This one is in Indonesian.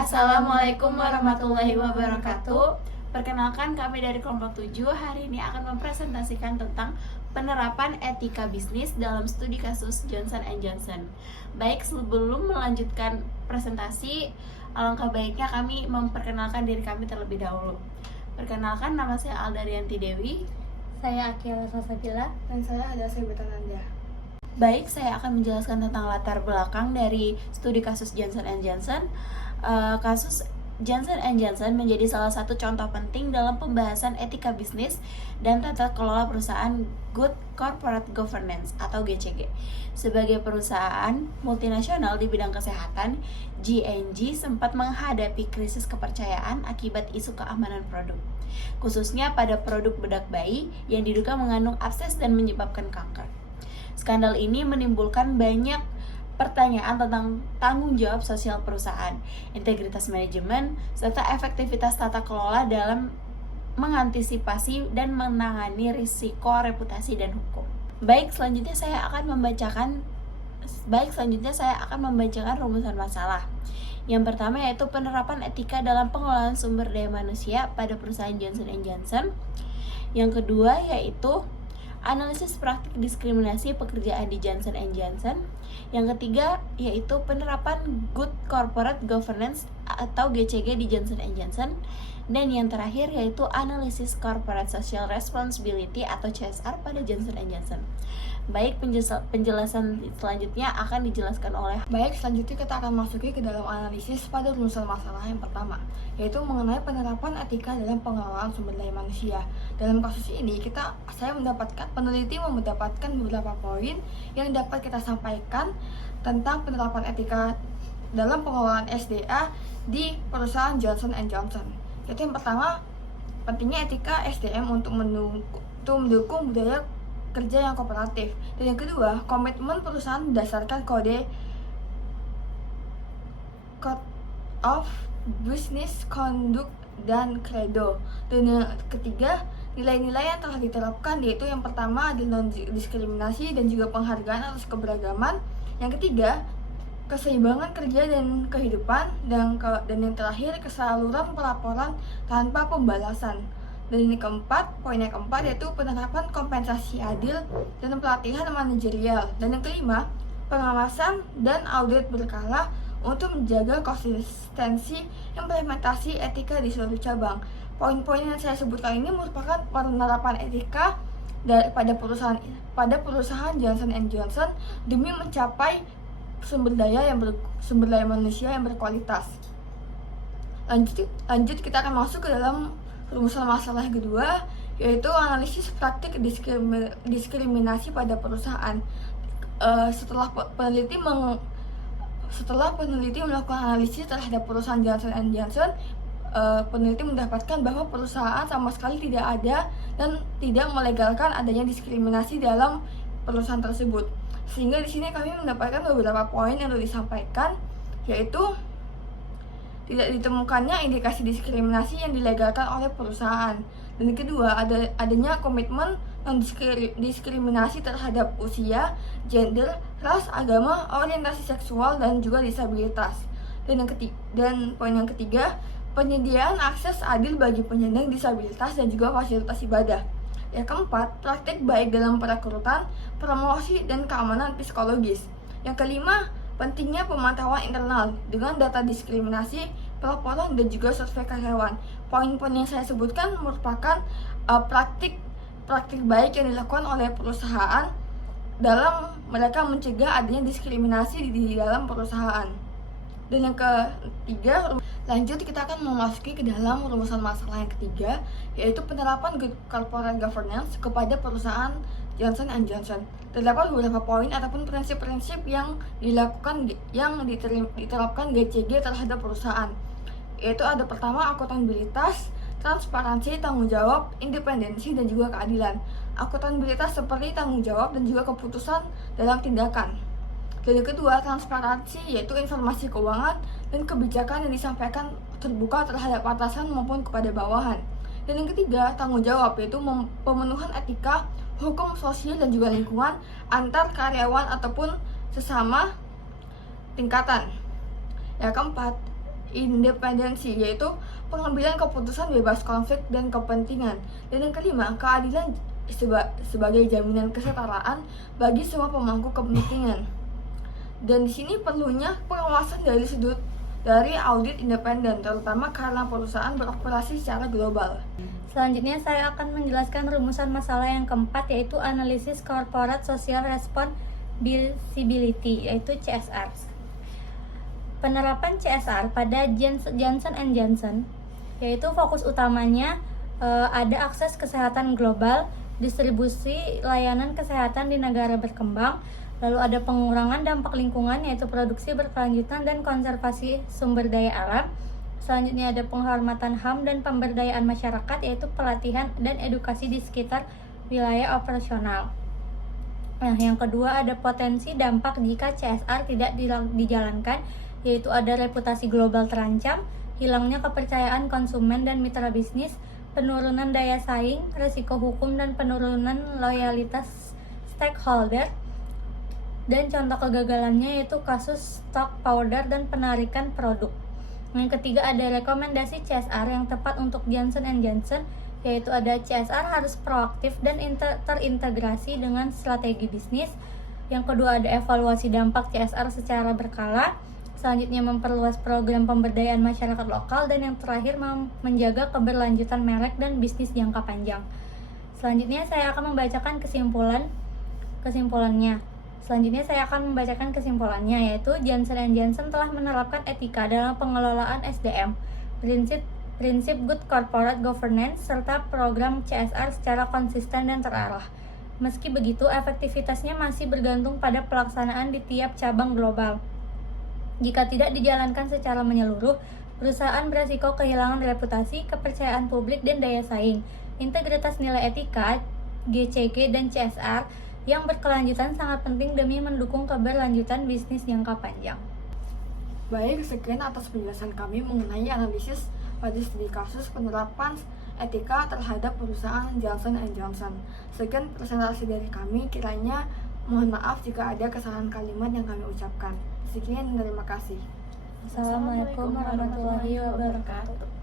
Assalamualaikum warahmatullahi wabarakatuh. Perkenalkan, kami dari kelompok 7 hari ini akan mempresentasikan tentang penerapan etika bisnis dalam studi kasus Johnson & Johnson. Baik, sebelum melanjutkan presentasi, alangkah baiknya kami memperkenalkan diri kami terlebih dahulu. Perkenalkan, nama saya Alda Rianti Dewi. Saya Akila Sasabila. Dan saya ada Sebutananda. Baik, saya akan menjelaskan tentang latar belakang dari studi kasus Johnson & Johnson. Kasus Johnson & Johnson menjadi salah satu contoh penting dalam pembahasan etika bisnis dan tata kelola perusahaan Good Corporate Governance atau GCG. Sebagai perusahaan multinasional di bidang kesehatan, J&J sempat menghadapi krisis kepercayaan akibat isu keamanan produk, khususnya pada produk bedak bayi yang diduga mengandung abses dan menyebabkan kanker. Skandal ini menimbulkan banyak pertanyaan tentang tanggung jawab sosial perusahaan, integritas manajemen, serta efektivitas tata kelola dalam mengantisipasi dan menangani risiko reputasi dan hukum. Baik, selanjutnya saya akan membacakan rumusan masalah. Yang pertama yaitu penerapan etika dalam pengelolaan sumber daya manusia pada perusahaan Johnson & Johnson. Yang kedua yaitu analisis praktik diskriminasi pekerjaan di Johnson & Johnson. Yang ketiga yaitu penerapan Good Corporate Governance atau GCG di Johnson & Johnson. Dan yang terakhir yaitu analisis Corporate Social Responsibility atau CSR pada Johnson & Johnson. Baik, penjelasan selanjutnya akan dijelaskan oleh Selanjutnya kita akan masuki ke dalam analisis pada rumusan masalah yang pertama, yaitu mengenai penerapan etika dalam pengelolaan sumber daya manusia. Dalam kasus ini peneliti mendapatkan beberapa poin yang dapat kita sampaikan tentang penerapan etika dalam pengelolaan SDA di perusahaan Johnson & Johnson. Yaitu yang pertama, pentingnya etika SDM untuk mendukung budaya kerja yang kooperatif. Dan yang kedua, komitmen perusahaan berdasarkan Code of Business Conduct dan Credo. Dan yang ketiga, nilai-nilai yang telah diterapkan, yaitu yang pertama adalah non-diskriminasi dan juga penghargaan atas keberagaman. Yang ketiga, keseimbangan kerja dan kehidupan. Dan yang terakhir, kesaluran pelaporan tanpa pembalasan. Dan ini poin yang keempat yaitu penerapan kompensasi adil dan pelatihan manajerial. Dan yang kelima, pengawasan dan audit berkala untuk menjaga konsistensi implementasi etika di seluruh cabang. Poin-poin yang saya sebutkan ini merupakan penerapan etika pada perusahaan Johnson & Johnson demi mencapai sumber daya manusia yang berkualitas. Lanjut kita akan masuk ke dalam rumusan masalah yang kedua, yaitu analisis praktik diskriminasi pada perusahaan. Setelah peneliti melakukan analisis terhadap perusahaan Johnson & Johnson, peneliti mendapatkan bahwa perusahaan sama sekali tidak ada dan tidak melegalkan adanya diskriminasi dalam perusahaan tersebut. Sehingga di sini kami mendapatkan beberapa poin yang perlu disampaikan, yaitu tidak ditemukannya indikasi diskriminasi yang dilegalkan oleh perusahaan. Dan kedua, adanya komitmen non-diskriminasi terhadap usia, gender, ras, agama, orientasi seksual, dan juga disabilitas. Dan poin yang ketiga, penyediaan akses adil bagi penyandang disabilitas dan juga fasilitas ibadah. Yang keempat, praktik baik dalam perekrutan, promosi, dan keamanan psikologis. Yang kelima, pentingnya pemantauan internal dengan data diskriminasi, pelaporan, dan juga survei karyawan. Poin-poin yang saya sebutkan merupakan praktik baik yang dilakukan oleh perusahaan dalam mereka mencegah adanya diskriminasi di dalam perusahaan. Dan yang ketiga, lanjut kita akan memasuki ke dalam rumusan masalah yang ketiga, yaitu penerapan Good Corporate Governance kepada perusahaan Johnson & Johnson. Terdapat beberapa poin ataupun prinsip-prinsip yang diterapkan GCG terhadap perusahaan, yaitu ada pertama akuntabilitas, transparansi, tanggung jawab, independensi, dan juga keadilan. Akuntabilitas seperti tanggung jawab dan juga keputusan dalam tindakan. Dan yang kedua, transparansi, yaitu informasi keuangan dan kebijakan yang disampaikan terbuka terhadap atasan maupun kepada bawahan. Dan yang ketiga, tanggung jawab, yaitu pemenuhan etika, hukum sosial, dan juga lingkungan antar karyawan ataupun sesama tingkatan. Yang keempat, independensi, yaitu pengambilan keputusan bebas konflik dan kepentingan. Dan yang kelima, keadilan sebagai jaminan kesetaraan bagi semua pemangku kepentingan. Dan di sini perlunya pengawasan dari audit independen, terutama karena perusahaan beroperasi secara global. Selanjutnya saya akan menjelaskan rumusan masalah yang keempat, yaitu analisis corporate social responsibility, yaitu CSR. Penerapan CSR pada Johnson & Johnson, yaitu fokus utamanya ada akses kesehatan global, distribusi layanan kesehatan di negara berkembang, lalu ada pengurangan dampak lingkungan, yaitu produksi berkelanjutan dan konservasi sumber daya alam. Selanjutnya ada penghormatan HAM dan pemberdayaan masyarakat, yaitu pelatihan dan edukasi di sekitar wilayah operasional. Nah, yang kedua ada potensi dampak jika CSR tidak dijalankan, yaitu ada reputasi global terancam, hilangnya kepercayaan konsumen dan mitra bisnis, penurunan daya saing, risiko hukum, dan penurunan loyalitas stakeholder. Dan contoh kegagalannya yaitu kasus stock powder dan penarikan produk. Yang ketiga ada rekomendasi CSR yang tepat untuk Johnson & Johnson, yaitu ada CSR harus proaktif dan terintegrasi dengan strategi bisnis. Yang kedua ada evaluasi dampak CSR secara berkala. Selanjutnya memperluas program pemberdayaan masyarakat lokal, dan yang terakhir menjaga keberlanjutan merek dan bisnis jangka panjang. Selanjutnya saya akan membacakan kesimpulannya. Yaitu Johnson & Johnson telah menerapkan etika dalam pengelolaan SDM, prinsip good corporate governance, serta program CSR secara konsisten dan terarah. Meski begitu, efektivitasnya masih bergantung pada pelaksanaan di tiap cabang global. Jika tidak dijalankan secara menyeluruh, perusahaan beresiko kehilangan reputasi, kepercayaan publik, dan daya saing. Integritas nilai etika, GCG, dan CSR yang berkelanjutan sangat penting demi mendukung keberlanjutan bisnis jangka panjang. Baik, sekian atas penjelasan kami mengenai analisis pada studi kasus penerapan etika terhadap perusahaan Johnson & Johnson. Sekian presentasi dari kami, kiranya mohon maaf jika ada kesalahan kalimat yang kami ucapkan. Sekian, terima kasih. Assalamualaikum warahmatullahi wabarakatuh.